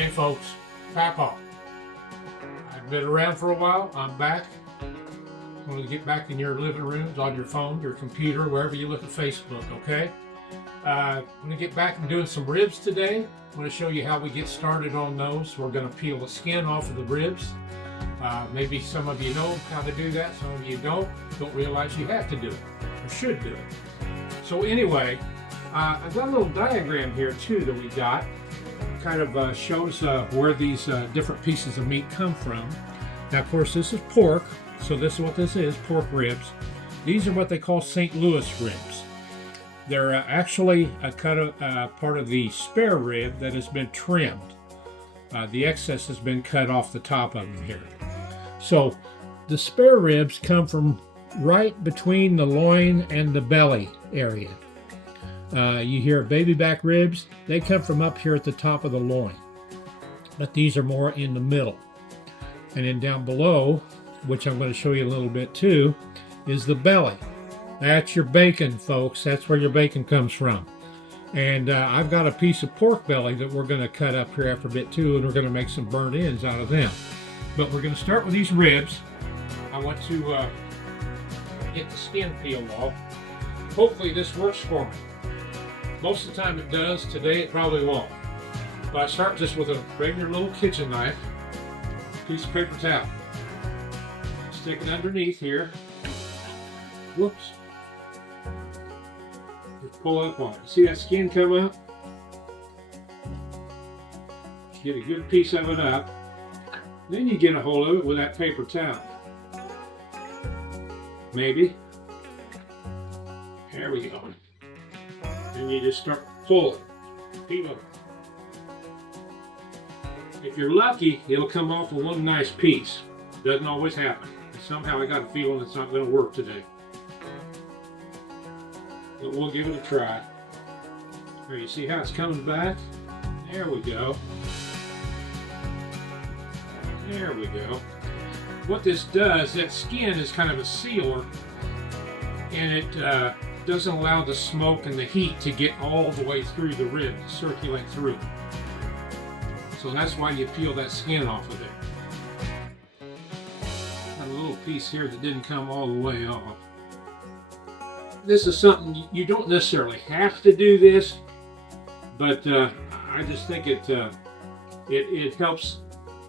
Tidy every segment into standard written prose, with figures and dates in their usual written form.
Hey folks, Papaw. I've been around for a while. I'm back. I'm going to get back in your living rooms, on your phone, your computer, wherever you look at Facebook, okay? I'm going to get back and doing some ribs today. I'm going to show you how we get started on those. We're going to peel the skin off of the ribs. Maybe some of you know how to do that. Some of you don't realize you have to do it or should do it. So anyway, I've got a little diagram here too that we got. Kind of shows where these different pieces of meat come from. Now, of course, this is pork, so this is what this is, pork ribs. These are what they call St. Louis ribs. They're actually a part of the spare rib that has been trimmed. The excess has been cut off the top of them here. So the spare ribs come from right between the loin and the belly area. You hear baby back ribs, they come from up here at the top of the loin. But these are more in the middle. And then down below, which I'm going to show you a little bit too, is the belly. That's your bacon, folks. That's where your bacon comes from. And I've got a piece of pork belly that we're going to cut up here after a bit too, and we're going to make some burnt ends out of them. But we're going to start with these ribs. I want to get the skin peeled off. Hopefully this works for me. Most of the time it does. Today it probably won't. But I start just with a regular little kitchen knife, piece of paper towel. Stick it underneath here. Whoops. Just pull up on it. See that skin come up? Get a good piece of it up. Then you get a hold of it with that paper towel. Maybe. There we go. And you just start pulling, peeling. If you're lucky, it'll come off with one nice piece. Doesn't always happen. Somehow I got a feeling it's not going to work today. But we'll give it a try. There, you see how it's coming back? There we go. There we go. What this does, that skin is kind of a sealer, and it doesn't allow the smoke and the heat to get all the way through the rib, to circulate through. So that's why you peel that skin off of there. Got a little piece here that didn't come all the way off. This is something you don't necessarily have to do this, but I just think it helps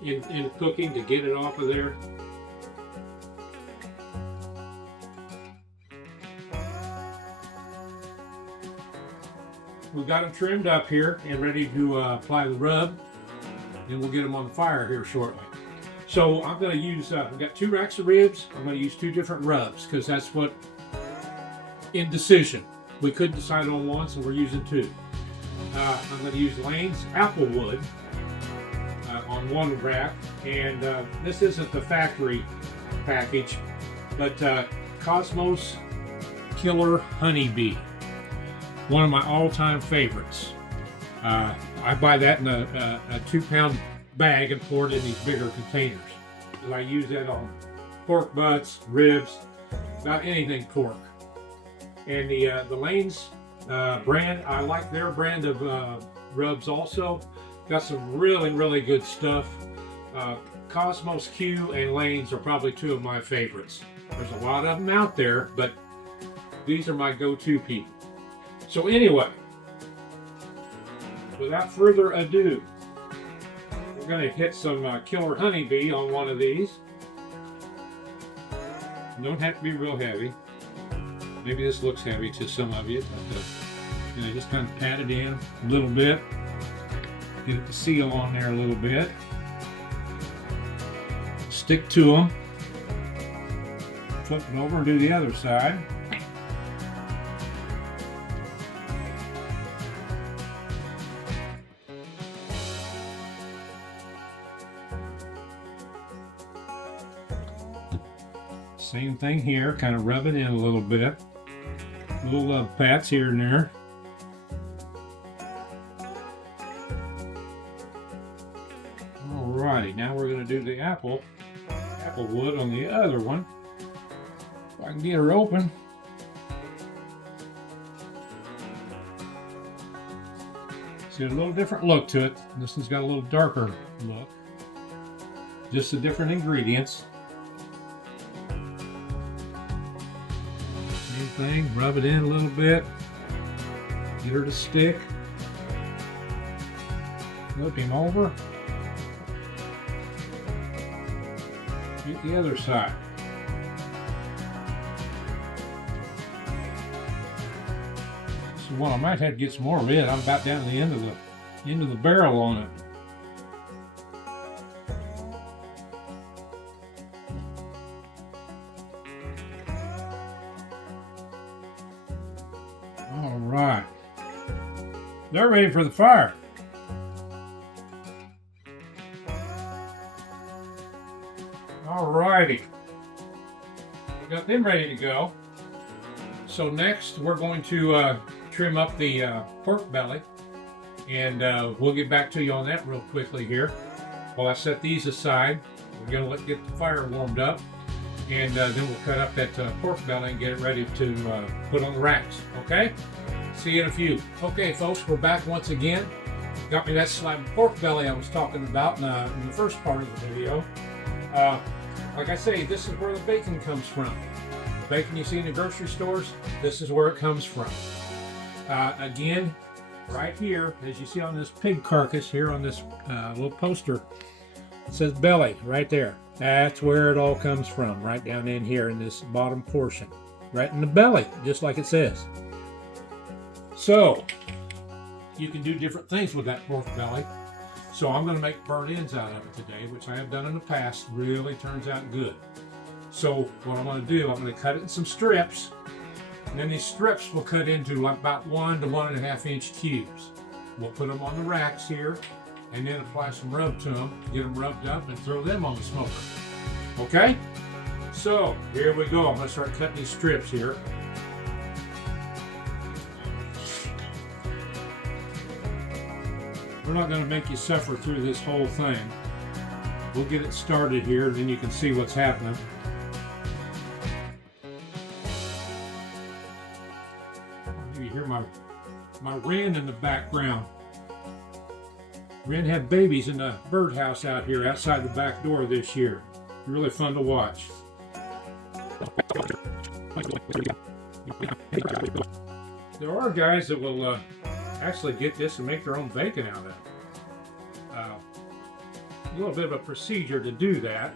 in cooking to get it off of there. We've got them trimmed up here and ready to apply the rub, and we'll get them on the fire here shortly. So I'm going to use, we've got 2 racks of ribs. I'm going to use 2 different rubs because that's what, indecision. We couldn't decide on one, so we're using 2. I'm going to use Lane's Applewood on one rack, and this isn't the factory package, but Cosmos Killer Honeybee. One of my all-time favorites. I buy that in a 2-pound bag and pour it in these bigger containers. And I use that on pork butts, ribs, about anything pork. And the Lane's brand, I like their brand of rubs also. Got some really good stuff. Cosmos Q and Lane's are probably 2 of my favorites. There's a lot of them out there, but these are my go-to people. So anyway, without further ado, we're going to hit some Killer Honeybee on one of these. Don't have to be real heavy. Maybe this looks heavy to some of you, but just kind of pat it in a little bit. Get it to seal on there a little bit. Stick to them. Flip it over and do the other side. Same thing here, kind of rub it in a little bit. Little pats here and there. Alrighty, now we're going to do the applewood on the other one. If I can get her open. got a little different look to it. This one's got a little darker look. Just the different ingredients. Same thing, rub it in a little bit. Get her to stick. Flip him over. Get the other side. So one I might have to get some more of it. I'm about down to the end of the barrel on it. All right. They're ready for the fire. Alrighty, we got them ready to go. So next we're going to trim up the pork belly, and we'll get back to you on that real quickly here. While I set these aside, we're going to get the fire warmed up, and then we'll cut up that pork belly and get it ready to put on the racks. Okay? See you in a few. Okay, folks, we're back once again. Got me that slab of pork belly I was talking about in the first part of the video. Like I say, this is where the bacon comes from. The bacon you see in the grocery stores, this is where it comes from. Again, right here, as you see on this pig carcass here on this little poster, it says belly right there. That's where it all comes from, right down in here in this bottom portion. Right in the belly, just like it says. So, you can do different things with that pork belly. So I'm going to make burnt ends out of it today, which I have done in the past. Really turns out good. So what I'm going to do, I'm going to cut it in some strips. And then these strips will cut into like about 1 to 1.5 inch cubes. We'll put them on the racks here and then apply some rub to them, get them rubbed up and throw them on the smoker. Okay? So here we go. I'm going to start cutting these strips here. We're not going to make you suffer through this whole thing. We'll get it started here, then you can see what's happening. You hear my wren in the background. Wren had babies in the birdhouse out here outside the back door this year. Really fun to watch. There are guys that will actually get this and make their own bacon out of it. A little bit of a procedure to do that.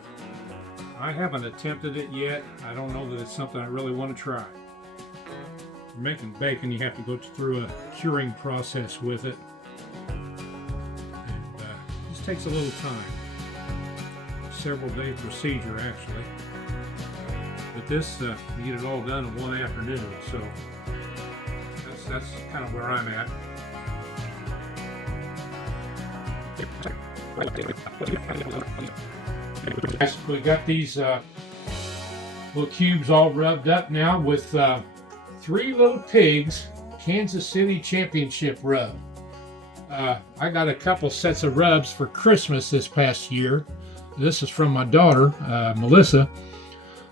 I haven't attempted it yet. I don't know that it's something I really want to try. For making bacon, you have to go through a curing process with it. And this takes a little time. Several day procedure actually. But this, you get it all done in one afternoon, so that's kind of where I'm at. We got these little cubes all rubbed up now with 3 Little Pigs Kansas City Championship rub. I got a couple sets of rubs for Christmas this past year. This is from my daughter, Melissa.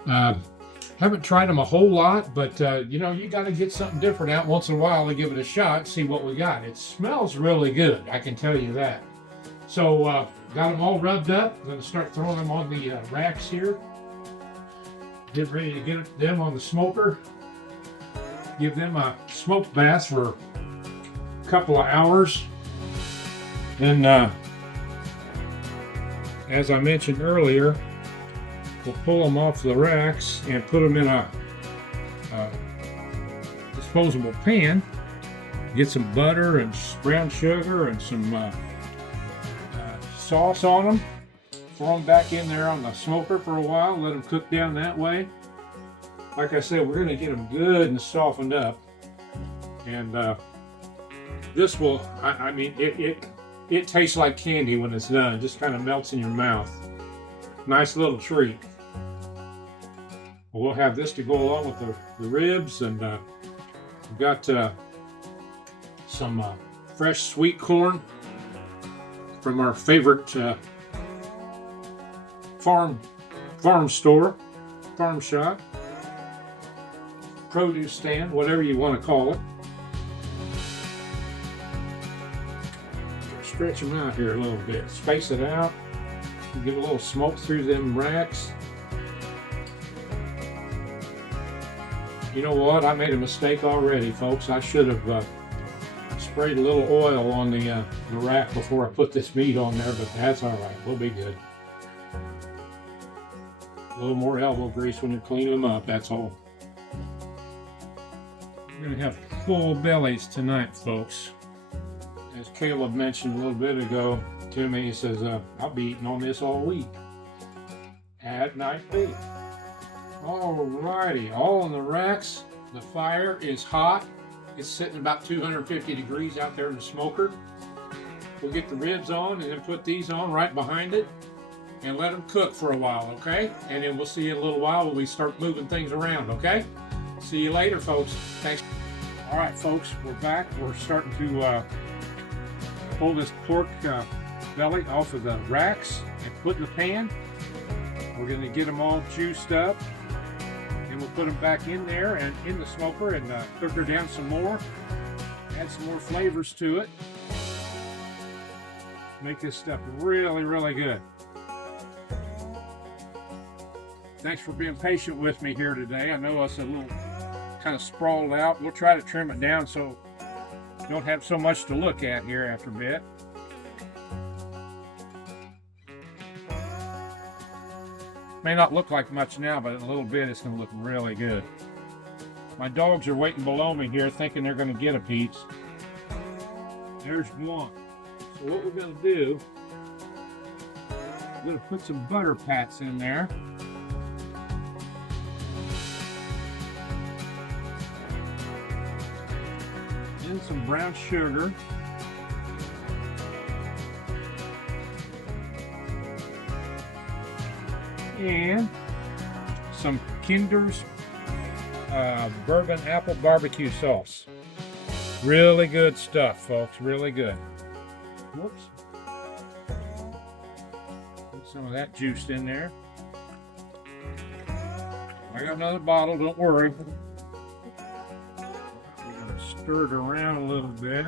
Haven't tried them a whole lot, but you know, you got to get something different out once in a while to give it a shot, see what we got. It smells really good, I can tell you that. So got them all rubbed up. I'm going to start throwing them on the racks here. Get ready to get them on the smoker. Give them a smoke bath for a couple of hours. Then, as I mentioned earlier, we'll pull them off the racks and put them in a disposable pan. Get some butter and brown sugar and some sauce on them. Throw them back in there on the smoker for a while. Let them cook down that way. Like I said, we're going to get them good and softened up. And this will, I mean, it tastes like candy when it's done. It just kind of melts in your mouth. Nice little treat. We'll have this to go along with the ribs, and we've got some fresh sweet corn from our favorite farm shop, produce stand, whatever you want to call it. stretch them out here a little bit. Space it out. Get a little smoke through them racks. You know what? I made a mistake already, folks. I should have sprayed a little oil on the rack before I put this meat on there, but that's all right. We'll be good. A little more elbow grease when you're cleaning them up, that's all. We're going to have full bellies tonight, folks. As Caleb mentioned a little bit ago to me, he says, I'll be eating on this all week. At night beef. Alrighty, all in the racks. The fire is hot. It's sitting about 250 degrees out there in the smoker. We'll get the ribs on and then put these on right behind it and let them cook for a while, okay? And then we'll see you in a little while when we start moving things around, okay? See you later, folks. Thanks. All right, folks, we're back. We're starting to pull this pork belly off of the racks and put in the pan. We're going to get them all juiced up. And we'll put them back in there and in the smoker and cook her down some more. Add some more flavors to it. Make this stuff really, really good. Thanks for being patient with me here today. I know it's a little kind of sprawled out. We'll try to trim it down so you don't have so much to look at here after a bit. May not look like much now, but in a little bit it's going to look really good. My dogs are waiting below me here thinking they're going to get a piece. There's one. So what we're going to do, we're going to put some butter pats in there. And some brown sugar. And some Kinder's bourbon apple barbecue sauce. Really good stuff, folks. Really good. Whoops. Put some of that juice in there. I got another bottle, don't worry. We're going to stir it around a little bit.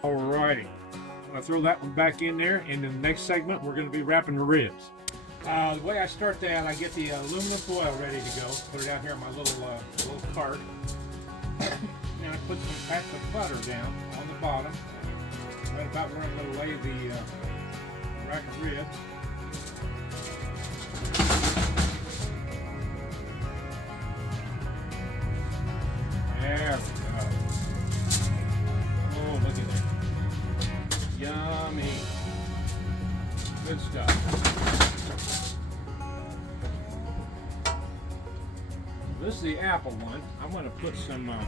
Alrighty, I'm going to throw that one back in there, and in the next segment we're going to be wrapping the ribs. The way I start that, I get the aluminum foil ready to go. Put it out here on my little cart. And I put some packs of butter down on the bottom, right about where I'm going to lay the rack of ribs. There we go. Oh, look at that. Yummy. Good stuff. This is the apple one. I'm going to put some of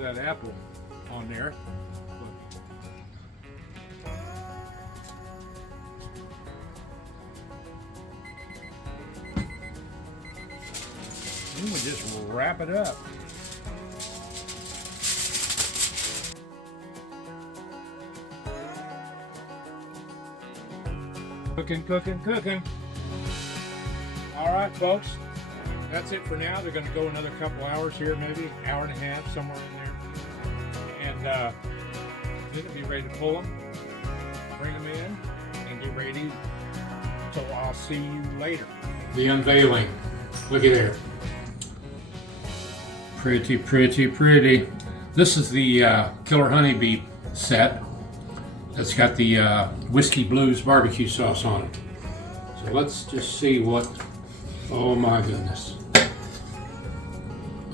that apple on there. And we just wrap it up. Cooking, cooking, cooking. All right, folks. That's it for now. They're going to go another couple hours here, maybe an hour and a half, somewhere in there. And then it'll be ready to pull them, bring them in, and get ready. So I'll see you later. The unveiling. Look at there. Pretty, pretty, pretty. This is the Killer Honeybee set. It's got the Whiskey Blues barbecue sauce on it. So let's just see what, oh my goodness.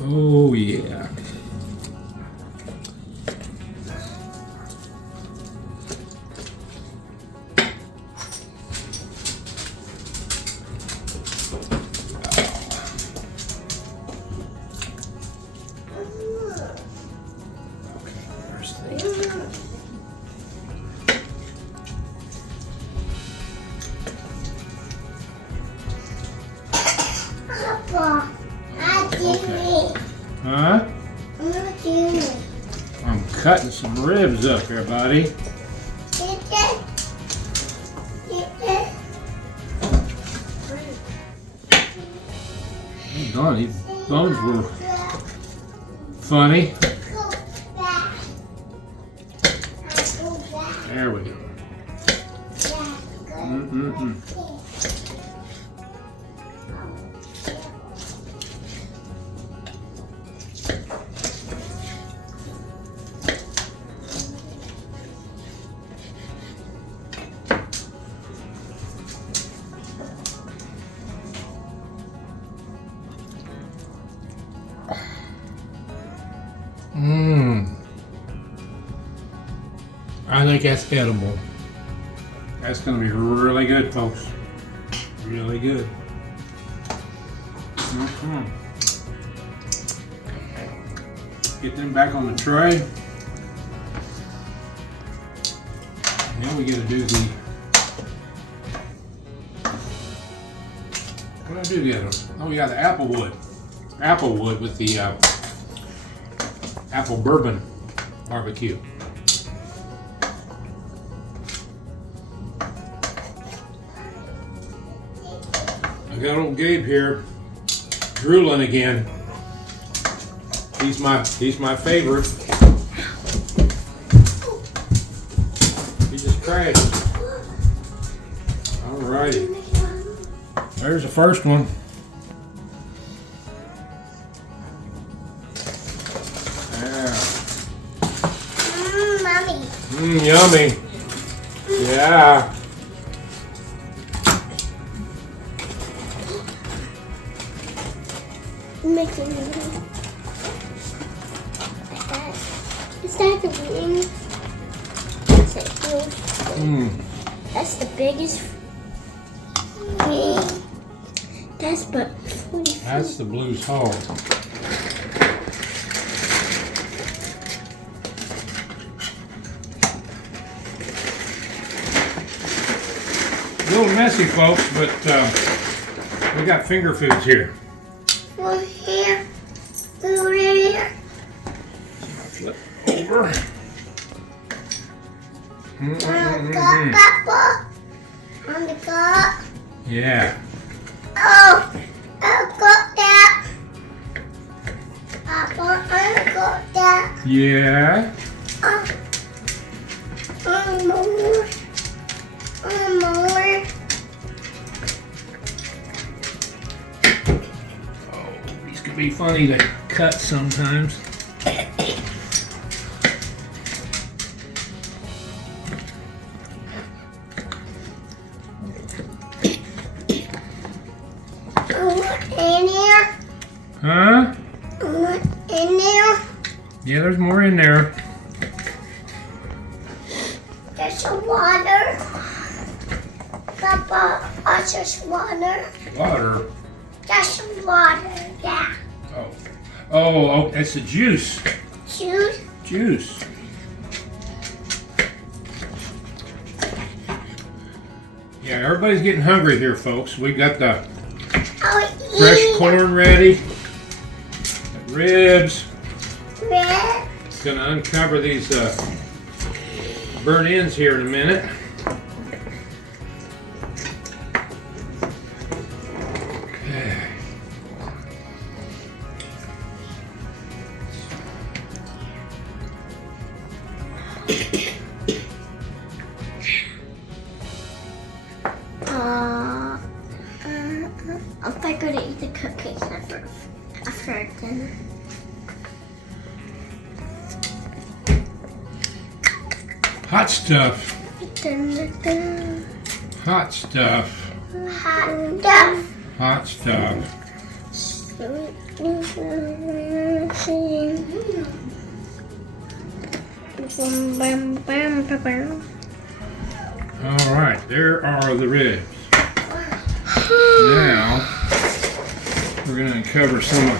Oh yeah. Huh? I'm cutting some ribs up here, buddy. Oh, these bones were funny. There we go. I think that's edible. That's going to be really good, folks. Really good. Get them back on the tray. Now we got to do the. What do I do together? Oh, yeah, the applewood. Applewood with the apple bourbon barbecue. I got old Gabe here, drooling again. He's my favorite. He just crashed. Alrighty. There's the first one. Mommy. Yummy. Yeah. Making is that the wing? That's the biggest. That's but 40. That's the Blues Hog. A little messy, folks, but we got finger foods here. One here, over here. Flip over. On the cup, Papa. On the cup. Yeah. Oh, I got that. Papa, I got that. Yeah. More. More. Oh, these can be funny to cut sometimes. In here? Huh? In there? Yeah, there's more in there. There's some water. Papa, what's this water? Water. There's some water, yeah. Oh, it's the juice. Juice? Juice. Yeah, everybody's getting hungry here, folks. We got the fresh corn ready. Ribs. Ribs. Gonna uncover these burnt ends here in a minute. Okay. I'm probably gonna eat the cupcakes after dinner. Hot stuff. Dun. Hot stuff. Hot stuff. Hot stuff. All right, there are the ribs. Now we're going to uncover some of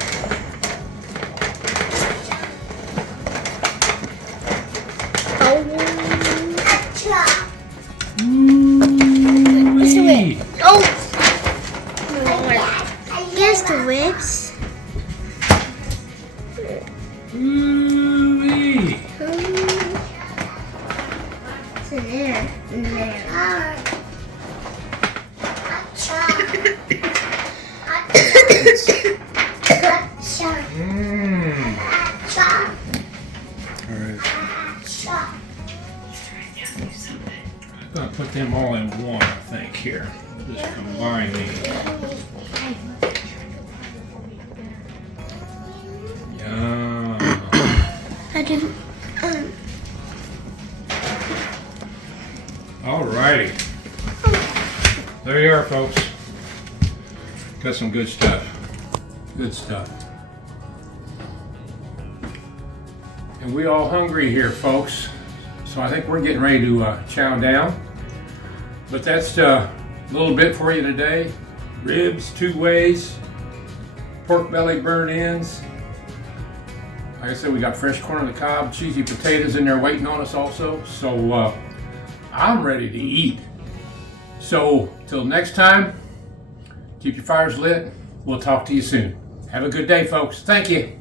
Ooh-wee. Oh! Here's the ribs. Ooh-wee. It's in there. In there. I'm gonna put them all in one, I think, here. Just combine these. Yeah. I didn't. Alrighty. There you are, folks. Got some good stuff. Good stuff. And we all hungry here, folks. So I think we're getting ready to chow down. But that's a little bit for you today. Ribs, 2 ways. Pork belly burnt ends. Like I said, we got fresh corn on the cob, cheesy potatoes in there waiting on us also. So I'm ready to eat. So till next time, keep your fires lit. We'll talk to you soon. Have a good day, folks. Thank you.